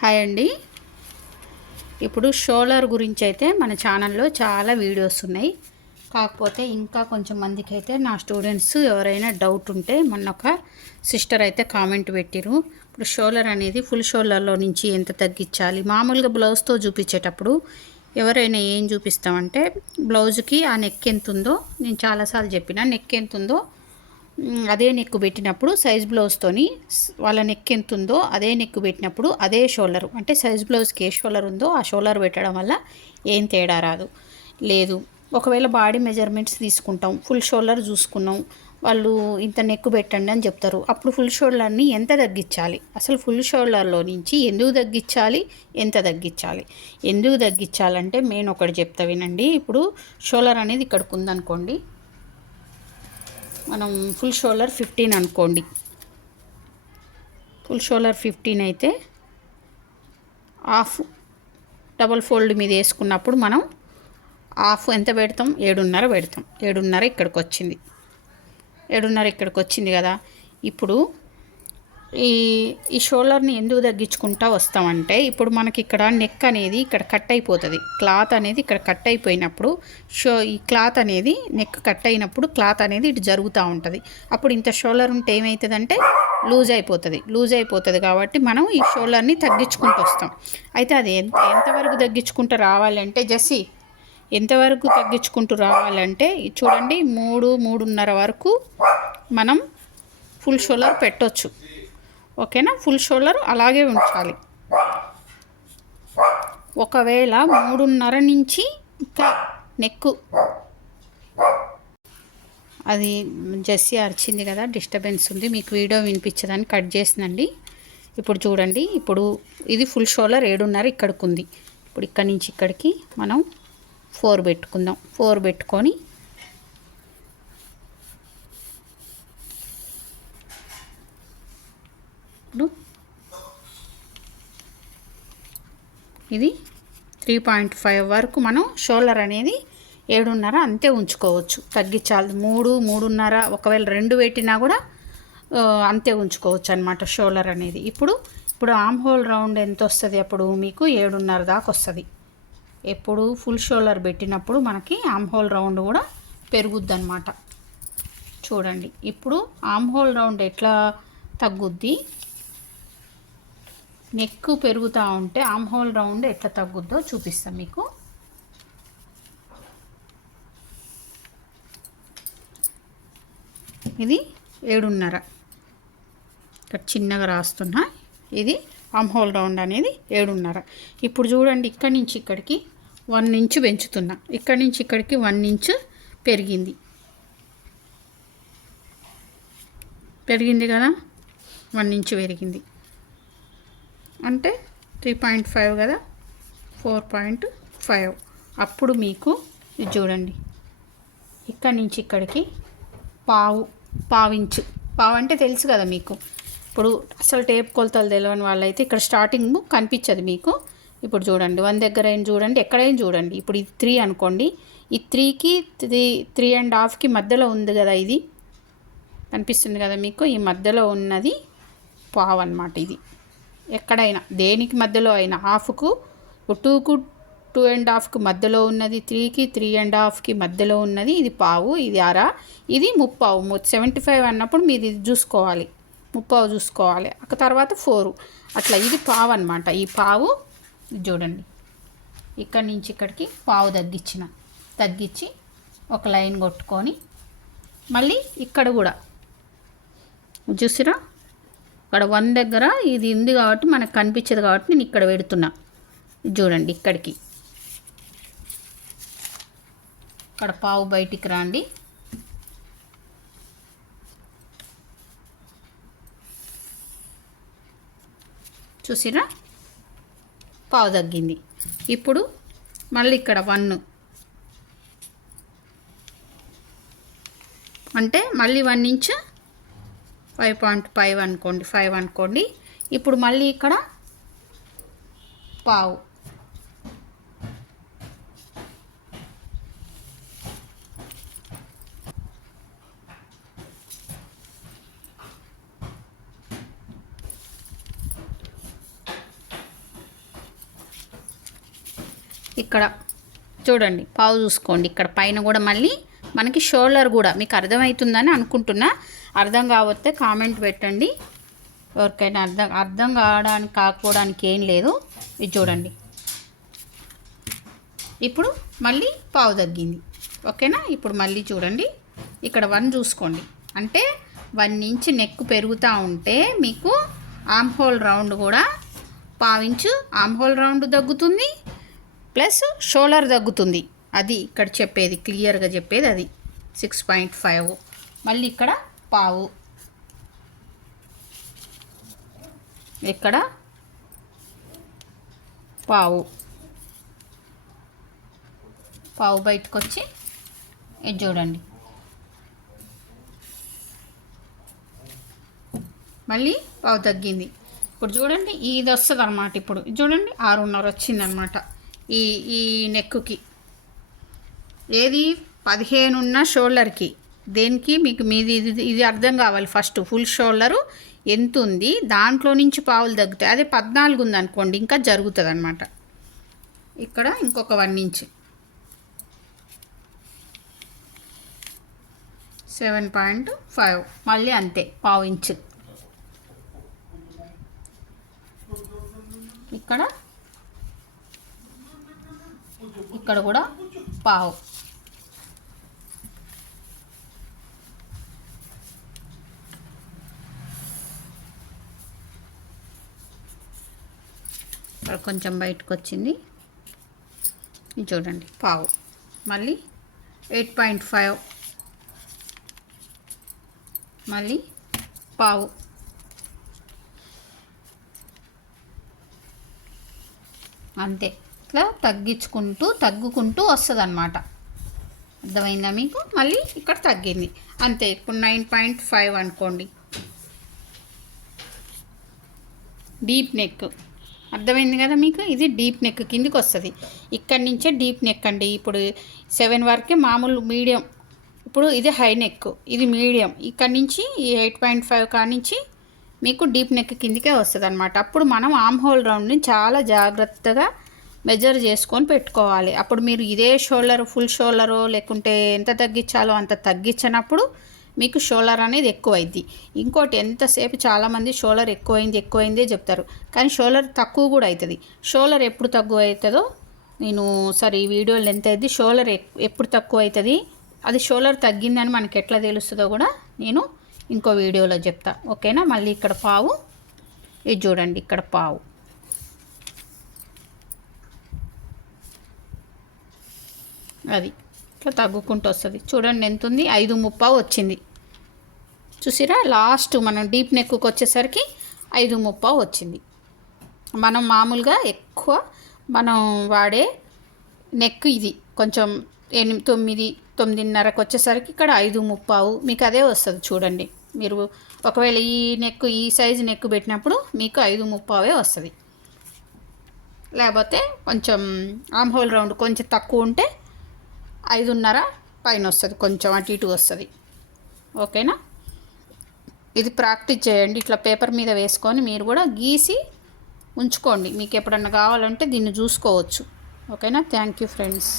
Hi అండి. ఇప్పుడు shoulder గురించి అయితే మన ఛానల్లో చాలా వీడియోస్ ఉన్నాయి. కాకపోతే ఇంకా కొంచెం మందికి అయితే నా స్టూడెంట్స్ ఎవరైనా డౌట్ ఉంటే మొన్న ఒక సిస్టర్ అయితే కామెంట్ పెట్టిరు. ఇప్పుడు షోల్డర్ అనేది ఫుల్ షోల్డర్లో నుంచి ఎంత తగ్గించాలి, మామూలుగా బ్లౌజ్తో చూపించేటప్పుడు ఎవరైనా ఏం చూపిస్తామంటే బ్లౌజ్కి ఆ నెక్ ఎంత ఉందో, నేను చాలాసార్లు చెప్పిన నెక్ ఎంత ఉందో అదే నెక్ పెట్టినప్పుడు సైజ్ బ్లౌజ్తోని వాళ్ళ నెక్ ఎంత ఉందో అదే నెక్ పెట్టినప్పుడు అదే షోల్డర్, అంటే సైజ్ బ్లౌజ్కి ఏ షోల్డర్ ఉందో ఆ షోల్డర్ పెట్టడం వల్ల ఏం తేడా రాదు. లేదు ఒకవేళ బాడీ మెజర్మెంట్స్ తీసుకుంటాం, ఫుల్ షోల్డర్ చూసుకున్నాం, వాళ్ళు ఇంత నెక్ పెట్టండి అని చెప్తారు. అప్పుడు ఫుల్ షోల్డర్ని ఎంత తగ్గించాలి, అసలు ఫుల్ షోల్డర్లో నుంచి ఎందుకు తగ్గించాలి, ఎంత తగ్గించాలి, ఎందుకు తగ్గించాలంటే మెయిన్ ఒకటి చెప్తా వినండి. ఇప్పుడు షోల్డర్ అనేది ఇక్కడికి ఉందనుకోండి, మనం ఫుల్ షోల్డర్ 15 అనుకోండి. ఫుల్ షోల్డర్ 15 అయితే హాఫ్ డబల్ ఫోల్డ్ మీద వేసుకున్నప్పుడు మనం హాఫ్ ఎంత పెడతాం, 7.5 పెడతాం. 7.5 ఇక్కడికి వచ్చింది, 7.5 ఇక్కడికి వచ్చింది కదా. ఇప్పుడు ఈ షోల్డర్ని ఎందుకు తగ్గించుకుంటా వస్తామంటే, ఇప్పుడు మనకి ఇక్కడ నెక్ అనేది ఇక్కడ కట్ అయిపోతుంది, క్లాత్ అనేది ఇక్కడ కట్ అయిపోయినప్పుడు ఈ క్లాత్ అనేది నెక్ కట్ అయినప్పుడు క్లాత్ అనేది ఇటు జరుగుతూ ఉంటుంది. అప్పుడు ఇంత షోల్డర్ ఉంటే ఏమవుతుందంటే లూజ్ అయిపోతుంది కాబట్టి మనం ఈ షోల్డర్ని తగ్గించుకుంటూ వస్తాం. అయితే అది ఎంతవరకు తగ్గించుకుంటూ రావాలంటే జెస్సీ ఎంతవరకు తగ్గించుకుంటూ రావాలంటే చూడండి, 3.5 వరకు మనం ఫుల్ షోల్డర్ పెట్టొచ్చు. ఓకేనా, ఫుల్ షోల్డర్ అలాగే ఉంచాలి. ఒకవేళ 3.5 నుంచి ఇంకా నెక్కు అది జెస్సీ అరిచింది కదా, డిస్టర్బెన్స్ ఉంది, మీకు వీడియో వినిపించదని కట్ చేసిందండి. ఇప్పుడు చూడండి, ఇప్పుడు ఇది ఫుల్ షోల్డర్ 7.5 ఇక్కడికి ఉంది. ఇప్పుడు ఇక్కడి నుంచి ఇక్కడికి మనం 4 పెట్టుకుందాం. 4 పెట్టుకొని ఇప్పుడు ఇది 3.5 వరకు మనం షోల్డర్ అనేది 7.5 అంతే ఉంచుకోవచ్చు, తగ్గించాలి. 3.5 ఒకవేళ 2 పెట్టినా కూడా అంతే ఉంచుకోవచ్చు అనమాట షోల్డర్ అనేది. ఇప్పుడు ఆమ్ హోల్ రౌండ్ ఎంత వస్తుంది, అప్పుడు మీకు 7.5 దాకా వస్తుంది. ఎప్పుడు ఫుల్ షోల్డర్ పెట్టినప్పుడు మనకి ఆమ్ హోల్ రౌండ్ కూడా పెరుగుద్ది అనమాట. చూడండి, ఇప్పుడు ఆమ్ హోల్ రౌండ్ ఎట్లా తగ్గుద్ది, నెక్ పెరుగుతూ ఉంటే ఆమ్ హోల్ రౌండ్ ఎట్లా తగ్గుద్దో చూపిస్తాం మీకు. ఇది 7.5 ఇక్కడ చిన్నగా రాస్తున్నా, ఇది ఆమ్ హోల్ రౌండ్ అనేది 7.5. ఇప్పుడు చూడండి, ఇక్కడి నుంచి ఇక్కడికి 1 ఇంచు పెంచుతున్నా, ఇక్కడి నుంచి ఇక్కడికి 1 ఇంచు పెరిగింది కదా, 1 ఇంచు పెరిగింది అంటే 3.5 కదా, 4.5. అప్పుడు మీకు ఇది చూడండి, ఇక్కడి నుంచి ఇక్కడికి పావించు, పావు అంటే తెలుసు కదా మీకు. ఇప్పుడు అసలు టేప్ కొలతలు తెలియని వాళ్ళైతే ఇక్కడ స్టార్టింగ్ కనిపించదు మీకు. ఇప్పుడు చూడండి, 1 దగ్గర అయినా చూడండి, ఎక్కడైనా చూడండి. ఇప్పుడు ఇది 3 అనుకోండి, ఈ 3కి 3.5కి మధ్యలో ఉంది కదా, ఇది కనిపిస్తుంది కదా మీకు. ఈ మధ్యలో ఉన్నది పావు అన్నమాట. ఇది ఎక్కడైనా దేనికి మధ్యలో అయినా, హాఫ్కు 2కు 2.5కు మధ్యలో ఉన్నది, 3కి 3.5కి మధ్యలో ఉన్నది ఇది పావు, ఇది అర, ఇది ముప్పావు. 75 అన్నప్పుడు మీరు ఇది చూసుకోవాలి, ముప్పావు చూసుకోవాలి. తర్వాత 4 అట్లా, ఇది పావు అన్నమాట. ఈ పావు చూడండి, ఇక్కడి నుంచి ఇక్కడికి పావు తగ్గించి ఒక లైన్ కొట్టుకొని మళ్ళీ ఇక్కడ కూడా చూసిరా, ఇక్కడ 1 దగ్గర ఇది ఉంది కాబట్టి మనకు కనిపించదు కాబట్టి నేను ఇక్కడ పెడుతున్నా. చూడండి, ఇక్కడికి ఇక్కడ పావు బయటికి రాండి. చూసిరా, పావు తగ్గింది. ఇప్పుడు మళ్ళీ ఇక్కడ 1 అంటే మళ్ళీ 1 ఇంచ్ 5.5 అనుకోండి, 5 అనుకోండి. ఇప్పుడు మళ్ళీ ఇక్కడ పావు, ఇక్కడ చూడండి పావు చూసుకోండి. ఇక్కడ పైన కూడా మళ్ళీ మనకి షోల్డర్ కూడా మీకు అర్థమవుతుందని అనుకుంటున్నా. అర్థం కావస్తే కామెంట్ పెట్టండి. ఎవరికైనా అర్థం కాకపోవడానికి ఏం లేదు. ఇది చూడండి. ఇప్పుడు మళ్ళీ పావు తగ్గింది. ఓకేనా. ఇప్పుడు మళ్ళీ చూడండి. ఇక్కడ 1 చూసుకోండి. అంటే 1 ఇంచ్ నెక్ పెరుగుతూ ఉంటే మీకు ఆమ్ హోల్ రౌండ్ కూడా పావించు ఆమ్ హోల్ రౌండ్ తగ్గుతుంది, ప్లస్ షోల్డర్ తగ్గుతుంది. అది ఇక్కడ చెప్పేది, క్లియర్గా చెప్పేది అది. 6.5. మళ్ళీ ఇక్కడ పావు, ఇక్కడ పావు బయటకు వచ్చి ఇది చూడండి. మళ్ళీ పావు తగ్గింది. ఇప్పుడు చూడండి ఇది వస్తుంది అనమాట. ఇప్పుడు చూడండి 6.5 వచ్చిందనమాట ఈ నెక్కుకి. ఏది 15 ఉన్న షోల్డర్కి, దేనికి మీకు మీది ఇది అర్థం కావాలి. ఫస్ట్ ఫుల్ షోల్డరు ఎంత ఉంది, దాంట్లో నుంచి పావులు తగ్గుతాయి. అదే 14 ఉంది అనుకోండి, ఇంకా జరుగుతుంది అనమాట. ఇక్కడ ఇంకొక 1 ఇంచ్ 7.5, మళ్ళీ అంతే పావు ఇంచు. ఇక్కడ కూడా పావు. ఇక్కడ కొంచెం బయటకు వచ్చింది. ఇది చూడండి పావు. మళ్ళీ 8.5, మళ్ళీ పావు. అంతే. ఇట్లా తగ్గుకుంటూ వస్తుంది అన్నమాట. అర్థమైందా మీకు. మళ్ళీ ఇక్కడ తగ్గింది అంతే. ఇప్పుడు 9.5 అనుకోండి. డీప్ నెక్ అర్థమైంది కదా మీకు. ఇది డీప్ నెక్ కిందికి వస్తుంది. ఇక్కడి నుంచే డీప్ నెక్ అండి. ఇప్పుడు 7 వరకే మామూలు మీడియం. ఇప్పుడు ఇది హై నెక్, ఇది మీడియం. ఇక్కడ నుంచి ఈ 8.5 కానించి మీకు డీప్ నెక్ కిందికే వస్తుంది అనమాట. అప్పుడు మనం ఆమ్ హోల్ రౌండ్ని చాలా జాగ్రత్తగా మెజర్ చేసుకొని పెట్టుకోవాలి. అప్పుడు మీరు ఇదే షోల్డర్ ఫుల్ షోల్డరు లేకుంటే ఎంత తగ్గించాలో అంత తగ్గించినప్పుడు మీకు షోల్డర్ అనేది ఎక్కువైంది. ఇంకోటి ఎంతసేపు చాలామంది షోల్డర్ ఎక్కువైందే చెప్తారు, కానీ షోల్డర్ తక్కువ కూడా అవుతుంది. షోల్డర్ ఎప్పుడు తక్కువ అవుతుందో నేను సరే ఈ వీడియోలో ఎంత అయింది, షోల్డర్ ఎప్పుడు తక్కువ అవుతుంది, అది షోల్డర్ తగ్గిందని మనకి ఎట్లా తెలుస్తుందో కూడా నేను ఇంకో వీడియోలో చెప్తా. ఓకేనా. మళ్ళీ ఇక్కడ పావు, ఇది చూడండి ఇక్కడ పావు. అది ఇట్లా తగ్గుకుంటూ వస్తుంది. చూడండి ఎంత ఉంది, 5.30 వచ్చింది. చూసిరా. లాస్ట్ మనం డీప్ నెక్కు వచ్చేసరికి 5.30 వచ్చింది. మనం మామూలుగా ఎక్కువ మనం వాడే నెక్ ఇది. కొంచెం 9:30కి వచ్చేసరికి ఇక్కడ 5.30 మీకు అదే వస్తుంది. చూడండి మీరు ఒకవేళ ఈ నెక్ ఈ సైజు నెక్ పెట్టినప్పుడు మీకు 5.30 వస్తుంది. లేకపోతే కొంచెం ఆమ్ హోల్ రౌండ్ కొంచెం తక్కువ ఉంటే 5.5 పైన వస్తుంది, కొంచెం అటు ఇటు వస్తుంది. ఓకేనా. ఇది ప్రాక్టీస్ చేయండి. ఇట్లా పేపర్ మీద వేసుకొని మీరు కూడా గీసి ఉంచుకోండి. మీకు ఎప్పుడన్నా కావాలంటే దీన్ని చూసుకోవచ్చు. ఓకేనా. Thank you friends.